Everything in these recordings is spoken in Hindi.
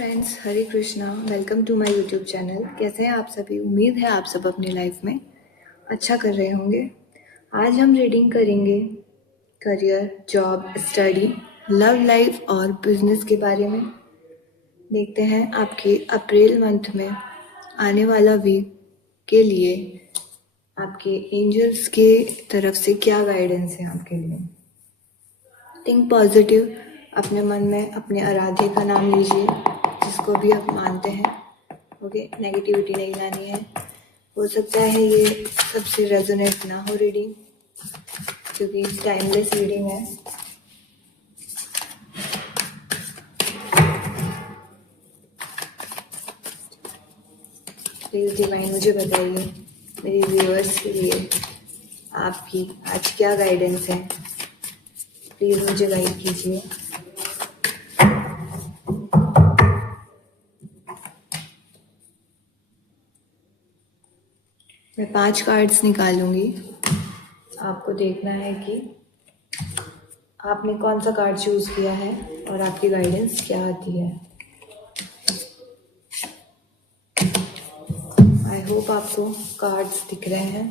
Friends, Hare Krishna. Welcome to my YouTube channel. कैसे हैं आप सभी? उम्मीद है आप सब अपनी लाइफ में अच्छा कर रहे होंगे। आज हम रीडिंग करेंगे career, job, study, love life और बिजनेस के बारे में। देखते हैं आपके अप्रैल मंथ में आने वाला वीक के लिए आपके एंजल्स के तरफ से क्या गाइडेंस है आपके लिए। Think positive. अपने मन में अपने आराध्य का नाम लीजिए, जिसको भी आप मानते हैं। ओके, नेगेटिविटी नहीं लानी है। हो सकता है ये सबसे रेजोनेट ना हो रीडिंग, क्योंकि टाइमलेस रीडिंग है। प्लीज डिवाइन मुझे बताइए मेरे व्यूअर्स के लिए आपकी आज क्या गाइडेंस है। प्लीज मुझे गाइड कीजिए। मैं 5 कार्ड्स निकालूंगी। आपको देखना है कि आपने कौन सा कार्ड चूज किया है और आपकी गाइडेंस क्या आती है। आई होप आपको कार्ड्स दिख रहे हैं।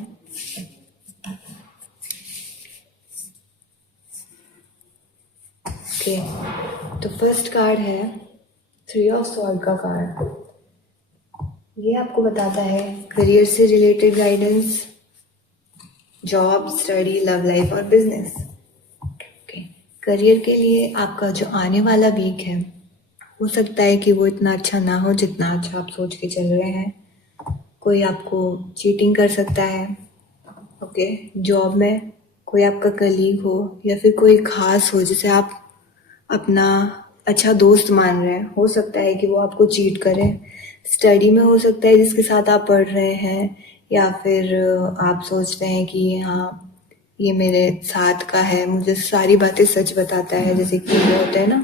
ओके, तो फर्स्ट कार्ड है 3 ऑफ स्वॉर्ड का कार्ड। ये आपको बताता है करियर से related guidance, job, study, love life और बिजनेस। ओके, करियर के लिए आपका जो आने वाला वीक है, हो सकता है कि वो इतना अच्छा ना हो जितना अच्छा आप सोच के चल रहे हैं। कोई आपको चीटिंग कर सकता है। ओके, जॉब में कोई आपका कलीग हो या फिर कोई खास हो जिसे आप अपना अच्छा दोस्त मान रहे हैं, हो सकता है कि वो आपको चीट करे। स्टडी में हो सकता है जिसके साथ आप पढ़ रहे हैं, या फिर आप सोचते हैं कि हाँ ये मेरे साथ का है, मुझे सारी बातें सच बताता है। जैसे कि वो होता है ना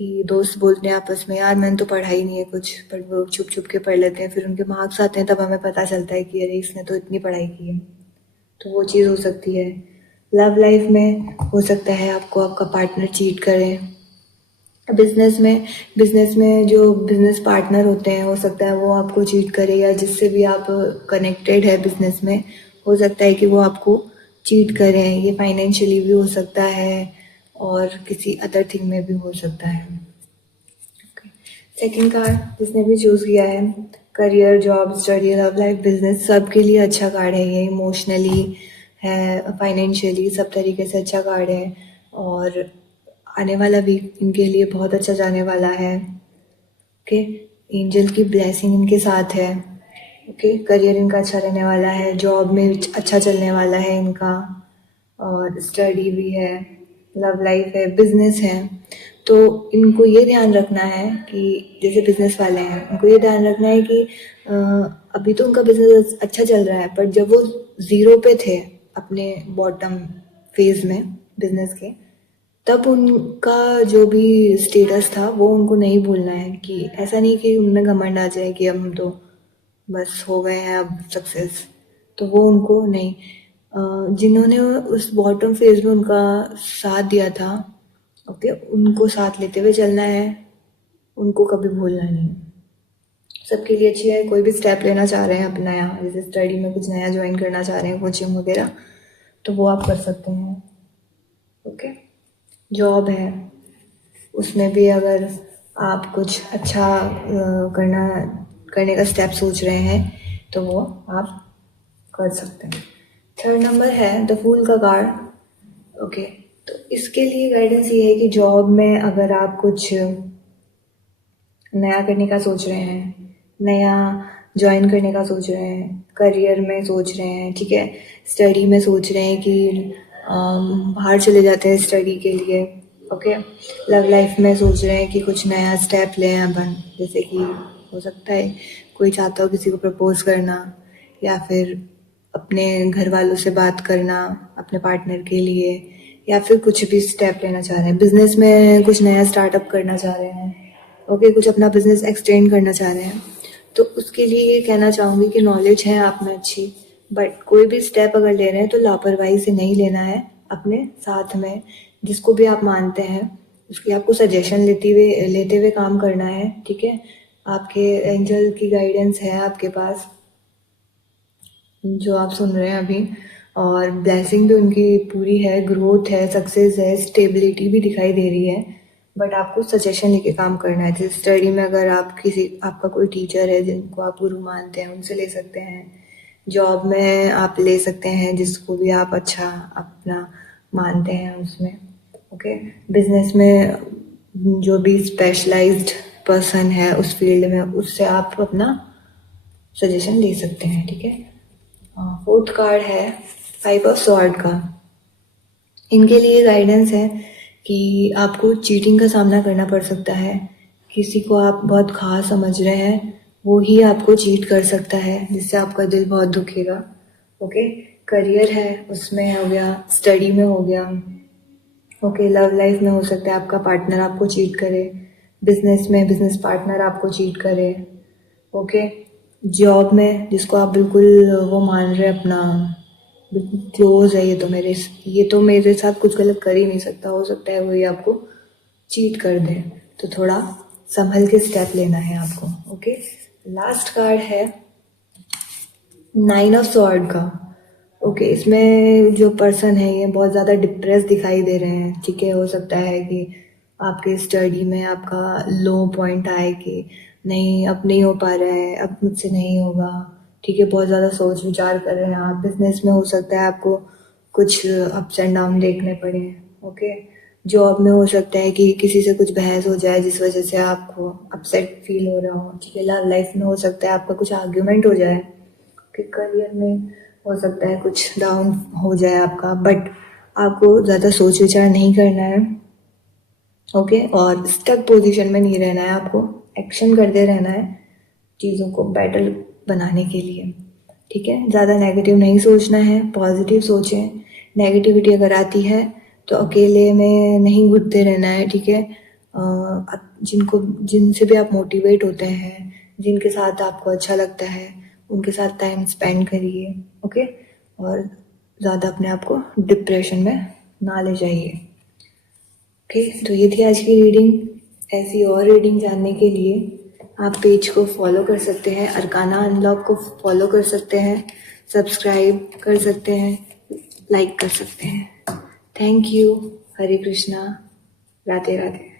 कि दोस्त बोलते हैं आपस में, यार मैंने तो पढ़ा ही नहीं है कुछ, पर वो छुप छुप के पढ़ लेते हैं। फिर उनके मार्क्स आते हैं, तब हमें पता चलता है कि अरे इसने तो इतनी पढ़ाई की है। तो वो चीज़ हो सकती है। लव लाइफ में हो सकता है आपको आपका पार्टनर चीट करे। बिजनेस में जो बिजनेस पार्टनर होते हैं, हो सकता है वो आपको चीट करे, या जिससे भी आप कनेक्टेड है बिजनेस में, हो सकता है कि वो आपको चीट करें। ये फाइनेंशियली भी हो सकता है और किसी अदर थिंग में भी हो सकता है। सेकंड कार्ड जिसने भी चूज किया है, career, job, study, love life, business, सबके लिए अच्छा कार्ड है ये। इमोशनली है, फाइनेंशियली, सब तरीके से अच्छा कार्ड है। और आने वाला वीक इनके लिए बहुत अच्छा जाने वाला है। ओके, एंजल की ब्लेसिंग इनके साथ है। ओके, करियर इनका अच्छा रहने वाला है, जॉब में अच्छा चलने वाला है इनका, और स्टडी भी है, लव लाइफ है, बिजनेस है। तो इनको ये ध्यान रखना है कि जैसे बिजनेस वाले हैं, उनको ये ध्यान रखना है कि अभी तो उनका बिजनेस अच्छा चल रहा है, पर जब वो ज़ीरो पे थे अपने बॉटम फेज में बिजनेस के, तब उनका जो भी स्टेटस था वो उनको नहीं भूलना है। कि ऐसा नहीं कि उनमें घमंड आ जाए कि अब हम तो बस हो गए हैं अब सक्सेस, तो वो उनको नहीं। जिन्होंने उस बॉटम फेज में उनका साथ दिया था, ओके, उनको साथ लेते हुए चलना है, उनको कभी भूलना नहीं। सबके लिए अच्छी है। कोई भी स्टेप लेना चाह रहे हैं अपना, यहाँ जैसे स्टडी में कुछ नया ज्वाइन करना चाह रहे हैं, कोचिंग वगैरह, तो वो आप कर सकते हैं। ओके, जॉब है, उसमें भी अगर आप कुछ अच्छा करने का स्टेप सोच रहे हैं, तो वो आप कर सकते हैं। थर्ड नंबर है द फूल का कार्ड। ओके, तो इसके लिए गाइडेंस ये है कि जॉब में अगर आप कुछ नया करने का सोच रहे हैं, नया ज्वाइन करने का सोच रहे हैं, करियर में सोच रहे हैं, ठीक है, स्टडी में सोच रहे हैं कि बाहर चले जाते हैं स्टडी के लिए। ओके, लव लाइफ में सोच रहे हैं कि कुछ नया स्टेप लें अपन, जैसे कि हो सकता है कोई चाहता हो किसी को प्रपोज करना, या फिर अपने घर वालों से बात करना अपने पार्टनर के लिए, या फिर कुछ भी स्टेप लेना चाह रहे हैं। बिजनेस में कुछ नया स्टार्टअप करना चाह रहे हैं। ओके, कुछ अपना बिजनेस एक्सटेंड करना चाह रहे हैं, तो उसके लिए ये कहना चाहूँगी कि नॉलेज है आप में अच्छी, बट कोई भी स्टेप अगर ले रहे हैं तो लापरवाही से नहीं लेना है। अपने साथ में जिसको भी आप मानते हैं उसकी आपको सजेशन लेते हुए काम करना है, ठीक है। आपके एंजल की गाइडेंस है आपके पास, जो आप सुन रहे हैं अभी, और ब्लेसिंग भी उनकी पूरी है, ग्रोथ है, सक्सेस है, स्टेबिलिटी भी दिखाई दे रही है। बट आपको सजेशन लेके काम करना है। जैसे स्टडी में अगर आपका कोई टीचर है जिनको आप गुरु मानते हैं, उनसे ले सकते हैं। जॉब में आप ले सकते हैं जिसको भी आप अच्छा अपना मानते हैं उसमें, ओके। बिजनेस में जो भी स्पेशलाइज्ड पर्सन है उस फील्ड में, उससे आप अपना सजेशन ले सकते हैं, ठीक है। फोर्थ कार्ड है 5 ऑफ स्वॉर्ड का। इनके लिए गाइडेंस है कि आपको चीटिंग का सामना करना पड़ सकता है। किसी को आप बहुत खास समझ रहे हैं, वो ही आपको चीट कर सकता है, जिससे आपका दिल बहुत दुखेगा, ओके। करियर है, उसमें हो गया, स्टडी में हो गया, ओके। लव लाइफ में हो सकता है आपका पार्टनर आपको चीट करे, बिजनेस में बिजनेस पार्टनर आपको चीट करे, ओके। जॉब में जिसको आप बिल्कुल वो मान रहे हैं अपना, बिल्कुल क्लोज है, ये तो मेरे साथ कुछ गलत कर ही नहीं सकता, हो सकता है वही आपको चीट कर दे, तो थोड़ा संभल के स्टेप लेना है आपको, ओके। लास्ट कार्ड है 9 ऑफ स्वॉर्ड का, ओके। इसमें जो पर्सन है ये बहुत ज़्यादा डिप्रेस दिखाई दे रहे हैं, ठीक है। हो सकता है कि आपके स्टडी में आपका लो पॉइंट आए कि नहीं, अब नहीं हो पा रहा है, अब मुझसे नहीं होगा, ठीक है। बहुत ज़्यादा सोच विचार कर रहे हैं आप। बिजनेस में हो सकता है आपको कुछ अप्स एंड डाउन देखने पड़े, ओके। जॉब में हो सकता है कि किसी से कुछ बहस हो जाए जिस वजह से आपको अपसेट फील हो रहा हो, ठीक है। लव लाइफ में हो सकता है आपका कुछ आर्ग्यूमेंट हो जाए, कि करियर में हो सकता है कुछ डाउन हो जाए आपका, बट आपको ज़्यादा सोच विचार नहीं करना है, ओके। और स्टक पोजीशन में नहीं रहना है, आपको एक्शन करते रहना है चीज़ों को बेटर बनाने के लिए, ठीक है। ज़्यादा नेगेटिव नहीं सोचना है, पॉजिटिव सोचें। नेगेटिविटी अगर आती है तो अकेले में नहीं घुटते रहना है, ठीक है। जिनसे भी आप मोटिवेट होते हैं, जिनके साथ आपको अच्छा लगता है, उनके साथ टाइम स्पेंड करिए, ओके। और ज़्यादा अपने आप को डिप्रेशन में ना ले जाइए, ओके। तो ये थी आज की रीडिंग। ऐसी और रीडिंग जानने के लिए आप पेज को फॉलो कर सकते हैं, अरकाना अनलॉक को फॉलो कर सकते हैं, सब्सक्राइब कर सकते हैं, लाइक कर सकते हैं। Thank you. Hare Krishna. Radhe Radhe.